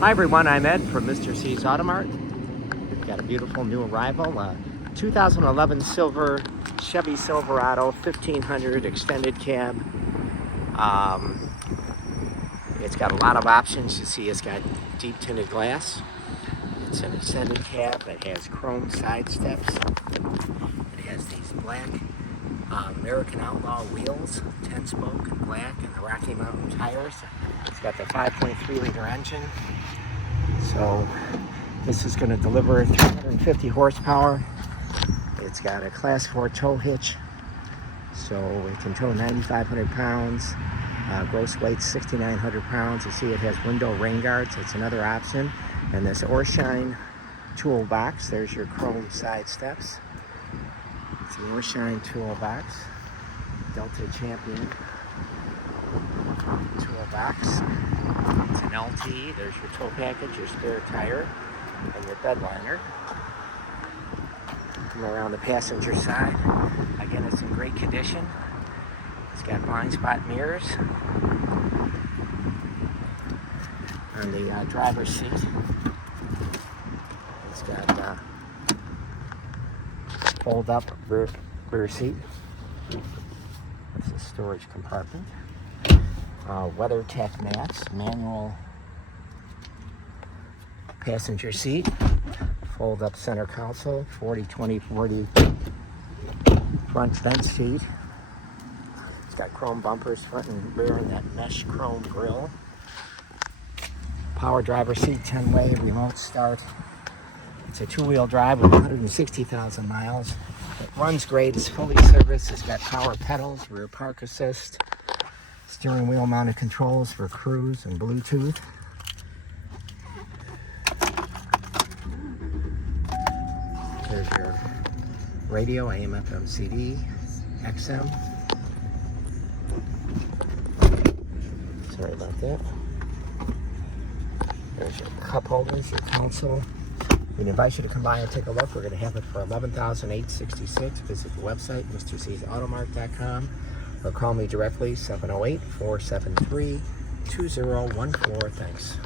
Hi everyone, I'm Ed from Mr. C's Automart. We've got a beautiful new arrival, 2011 Chevy Silverado 1500 extended cab. It's got a lot of options. You see it's got deep tinted glass. It's an extended cab. It has chrome side steps. It has these black American Outlaw wheels, 10-spoke, black, and the Rocky Mountain tires. It's got the 5.3 liter engine. So this is going to deliver 350 horsepower. It's got a class 4 tow hitch, so it can tow 9,500 pounds. Gross weight 6,900 pounds. You see it has window rain guards. It's another option. And this ORSCHEIN toolbox. There's your chrome side steps. It's an ORSCHEIN toolbox. Delta Champion toolbox. It's an LT. There's your tow package, your spare tire, and your bed liner. Come around the passenger side. Again, it's in great condition. It's got blind spot mirrors. On the driver's seat, it's got fold-up rear seat. That's a storage compartment. WeatherTech mats, manual passenger seat, fold-up center console, 40-20-40 front vent seat. It's got chrome bumpers front and rear and that mesh chrome grille. Power driver seat, 10-way, remote start. It's a two-wheel drive with 160,000 miles. It runs great, it's fully serviced. It's got power pedals, rear park assist, steering wheel mounted controls for cruise and Bluetooth. There's your radio, AM, FM, CD, XM. Sorry about that. There's your cup holders, your console. We invite you to come by and take a look. We're going to have it for $11,866. Visit the website, mrcsautomart.com, or call me directly, 708-473-2014. Thanks.